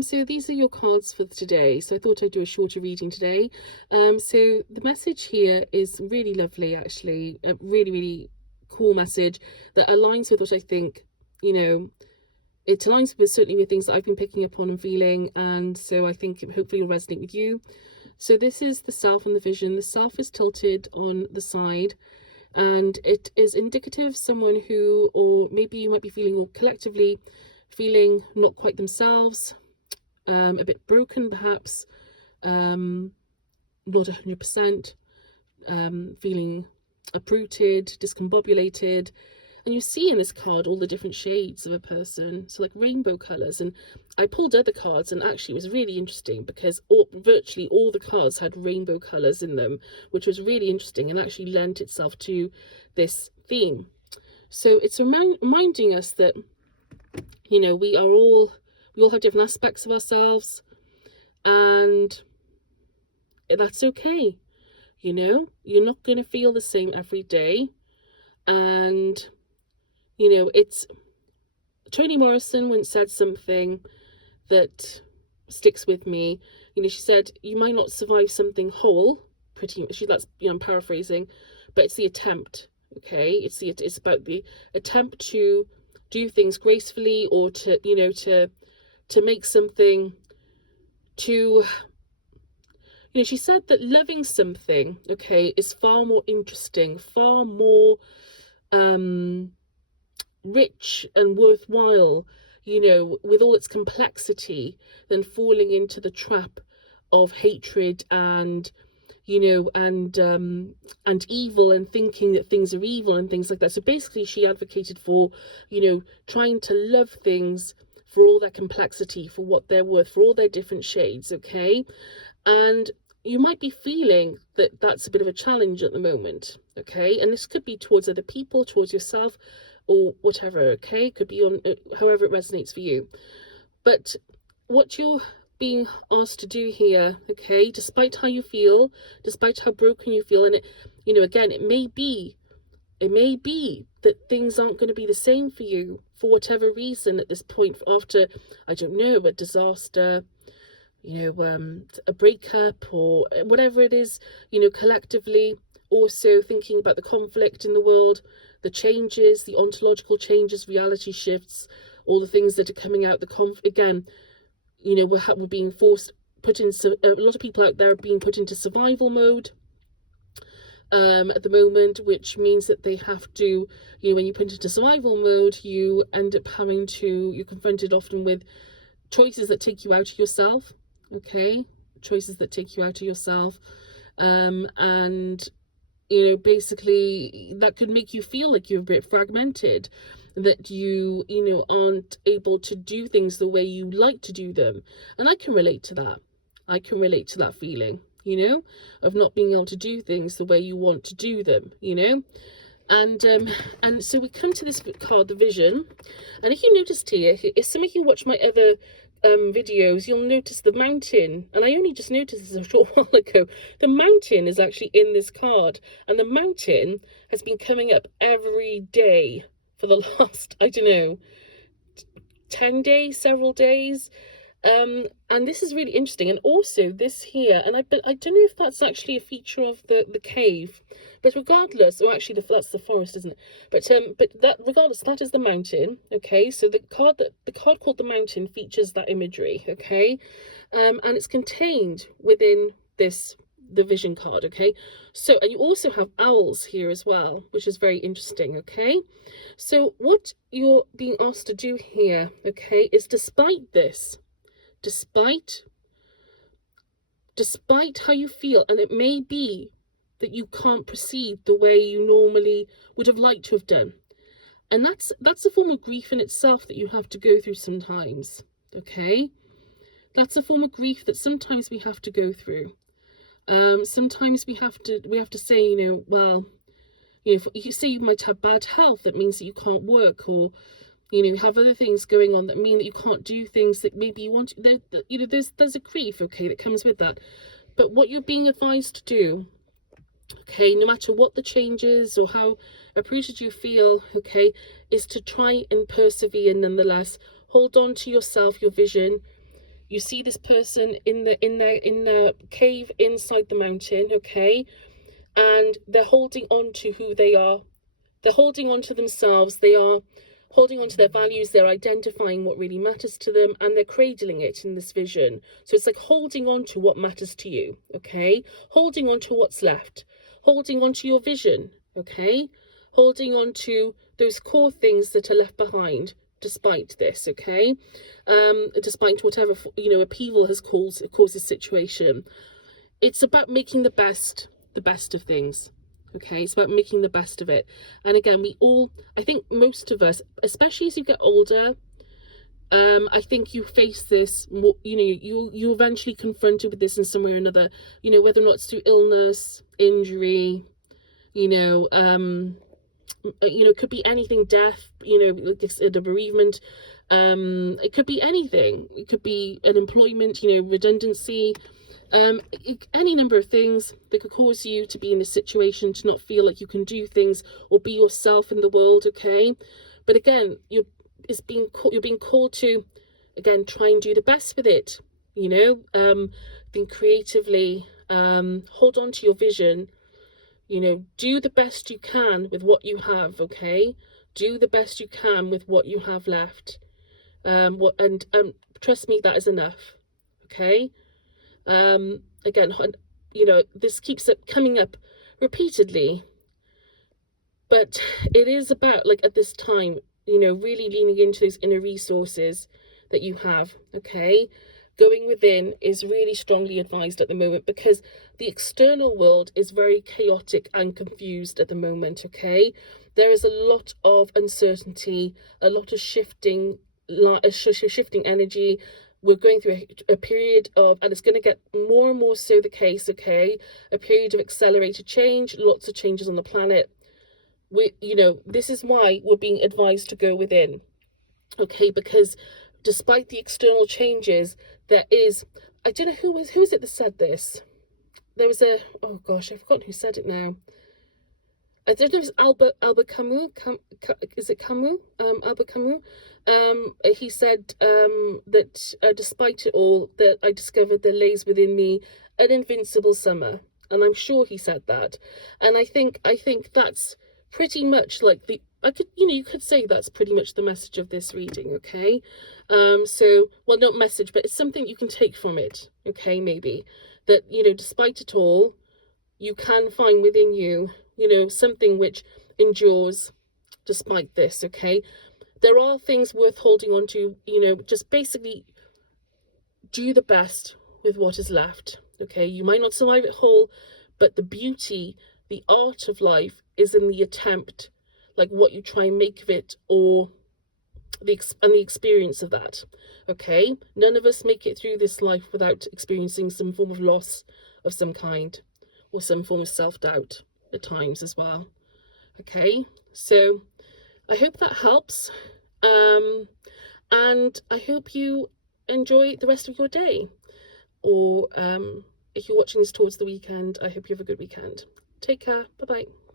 So these are your cards for today. So I thought I'd do a shorter reading today. So the message here is really lovely, actually. A really, really cool message that aligns with what I think, it aligns with certainly with things that I've been picking up on and feeling. And so I think hopefully it'll resonate with you. So this is the self and the vision. The self is tilted on the side, and it is indicative of someone who, or maybe you might be feeling, or collectively feeling not quite themselves, a bit broken perhaps, not 100%, feeling uprooted, discombobulated. And you see in this card all the different shades of a person, so like rainbow colours. And I pulled other cards, and actually it was really interesting because virtually all the cards had rainbow colours in them, which was really interesting and actually lent itself to this theme. So it's reminding us that, we all have different aspects of ourselves, and that's okay. You're not going to feel the same every day. And it's Toni Morrison once said something that sticks with me. She said, you might not survive something whole, pretty much. That's, I'm paraphrasing, but it's the attempt. Okay, it's about the attempt to do things gracefully, or to make something, to she said that loving something, okay, is far more interesting, far more rich and worthwhile, with all its complexity, than falling into the trap of hatred and and evil, and thinking that things are evil and things like that. So basically she advocated for, trying to love things for all their complexity, for what they're worth, for all their different shades, okay? And you might be feeling that that's a bit of a challenge at the moment, okay? And this could be towards other people, towards yourself, or whatever, okay? It could be on however it resonates for you. But what you're being asked to do here, okay, despite how you feel, despite how broken you feel, and it, again, it may be that things aren't going to be the same for you for whatever reason at this point, after, I don't know, a disaster, a breakup, or whatever it is, collectively. Also thinking about the conflict in the world, the changes, the ontological changes, reality shifts, all the things that are coming out, again, we're being a lot of people out there are being put into survival mode at the moment, which means that they have to, when you put into survival mode, you end up you're confronted often with choices that take you out of yourself, okay? Choices that take you out of yourself, and basically that could make you feel like you're a bit fragmented, that you aren't able to do things the way you like to do them. And I can relate to that. I can relate to that feeling, of not being able to do things the way you want to do them, and so we come to this card, the vision. And if you noticed here, if some of you watch my other videos, you'll notice the mountain, and I only just noticed this a short while ago. The mountain is actually in this card, and the mountain has been coming up every day for the last, I don't know, 10 days, several days. And this is really interesting. And also this here, and I don't know if that's actually a feature of the cave, but regardless, or actually that's the forest, isn't it? But that, regardless, that is the mountain, okay? So the card called the mountain features that imagery, okay? And it's contained within the vision card, okay? So, and you also have owls here as well, which is very interesting, okay? So what you're being asked to do here, okay, is despite this, despite how you feel, and it may be that you can't proceed the way you normally would have liked to have done, and that's a form of grief in itself that you have to go through sometimes, okay? That's a form of grief that sometimes we have to go through. Sometimes we have to say, well, if you say you might have bad health, that means that you can't work, or have other things going on that mean that you can't do things that maybe you want to. There's a grief, okay, that comes with that. But what you're being advised to do, okay, no matter what the changes or how uprooted you feel, okay, is to try and persevere nonetheless. Hold on to yourself, your vision. You see this person in the cave inside the mountain, okay? And they're holding on to who they are. They're holding on to themselves. They are holding on to their values. They're identifying what really matters to them, and they're cradling it in this vision. So it's like holding on to what matters to you, okay? Holding on to what's left. Holding on to your vision, okay? Holding on to those core things that are left behind despite this, okay? Despite whatever, upheaval has caused this situation. It's about making the best of things. Okay, it's about making the best of it. And again, I think most of us, especially as you get older, I think you face this more, you eventually confronted with this in some way or another, whether or not it's through illness, injury, it could be anything, death, the bereavement, it could be anything. It could be unemployment, redundancy, any number of things that could cause you to be in a situation to not feel like you can do things or be yourself in the world, okay? But again, you're being called to, again, try and do the best with it, think creatively, hold on to your vision, do the best you can with what you have, okay? Do the best you can with what you have left. Trust me, that is enough, okay? Again, this keeps coming up repeatedly, but it is about, like, at this time, really leaning into those inner resources that you have, okay? Going within is really strongly advised at the moment, because the external world is very chaotic and confused at the moment, okay? There is a lot of uncertainty, a lot of shifting energy. We're going through a period of, and it's going to get more and more so the case, okay? A period of accelerated change, lots of changes on the planet. This is why we're being advised to go within, okay? Because despite the external changes, there is, I don't know who is it that said this. There was oh gosh, I've forgotten who said it now. I don't know if it's Albert Camus. Is it Camus? Albert Camus. He said that despite it all, that I discovered there lays within me an invincible summer, and I'm sure he said that. And I think that's pretty much like you could say that's pretty much the message of this reading, okay? So, well, not message, but it's something you can take from it, okay? Maybe that despite it all, you can find within you, something which endures despite this, okay? There are things worth holding on to, just basically do the best with what is left, okay? You might not survive it whole, but the beauty, the art of life is in the attempt, like what you try and make of it, or the experience of that, okay? None of us make it through this life without experiencing some form of loss of some kind, or some form of self-doubt at times as well, okay? So I hope that helps, and I hope you enjoy the rest of your day, or if you're watching this towards the weekend, I hope you have a good weekend. Take care. Bye bye.